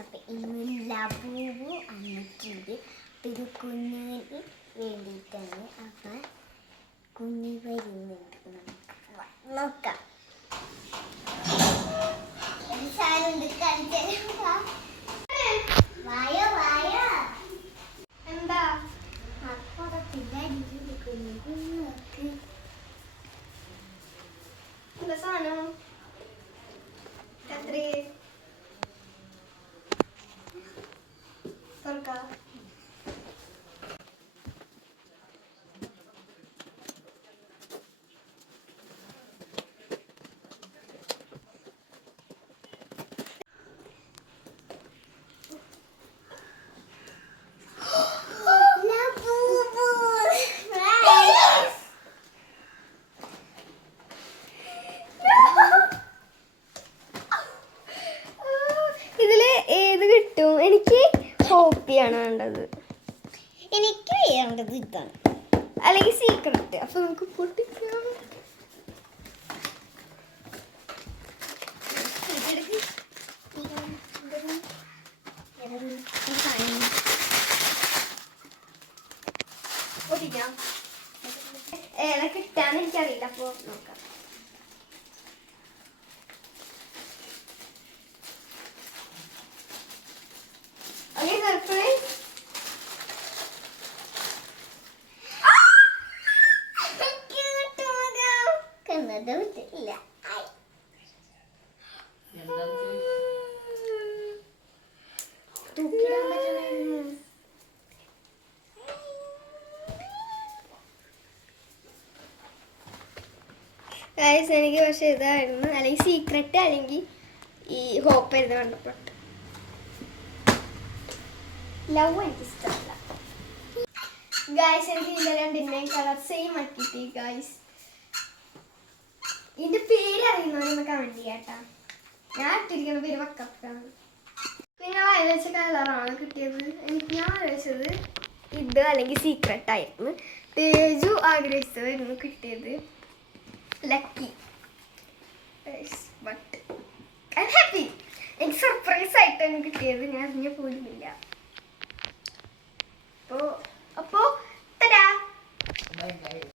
അപ്പം ഇന്ന് ലബൂബു വന്നിട്ടുണ്ട്. അപ്പം ഇത് കുഞ്ഞിന് വേണ്ടിയിട്ടാണ്. അപ്പം കുഞ്ഞി വരുന്നുണ്ട്. നമുക്ക് നോക്കാം. വായോ വായോ എന്താ എന്താ സാധനം എത്ര തുറക്കാം. എനിക്ക് ഹോപ്പിയാണ് വേണ്ടത്. എനിക്ക് വേണ്ടത് ഇതാണ്, അല്ലെങ്കിൽ സീക്രട്ട്. അപ്പൊ നമുക്ക് പൊട്ടിക്കാം. പൊട്ടിക്കാം. ഏതൊക്കെ കിട്ടാന്ന് എനിക്കറിയില്ല. അപ്പൊ നോക്കാം. എനിക്ക് പക്ഷെ ഇതായിരുന്നു, അല്ലെങ്കിൽ സീക്രട്ട് അല്ലെങ്കിൽ ഈ ഹോപ്പ് എഴുതി കണ്ടപ്പെട്ടു. ലവ് എനിക്ക് ഇഷ്ടമല്ല ഗായ്സ്. എനിക്ക് ഇതിന്റെ രണ്ടിന്റെയും കളർ സെയിം ആക്കിയിട്ട് ഗായ്സ്. ഇതിന്റെ പേര് അറിയുന്നവരൊന്ന് കമന്റ് ചെയ്യാട്ടാ. ഞാൻ ഇട്ടിരിക്കുന്ന പേര് വക്കപ്പാണ്. നിങ്ങൾ ആലോചിച്ച കളറാണ് കിട്ടിയത്. ഞാൻ ആലോചിച്ചത് ഇത് അല്ലെങ്കിൽ സീക്രട്ട് ആയിരുന്നു. തേജു ആഗ്രഹിച്ചതായിരുന്നു കിട്ടിയത് lucky. But I am happy. എനിക്ക് സർപ്രൈസ് ആയിട്ടാണ് കിട്ടിയത്. ഞാൻ അറിഞ്ഞ പോലുമില്ല. അപ്പോ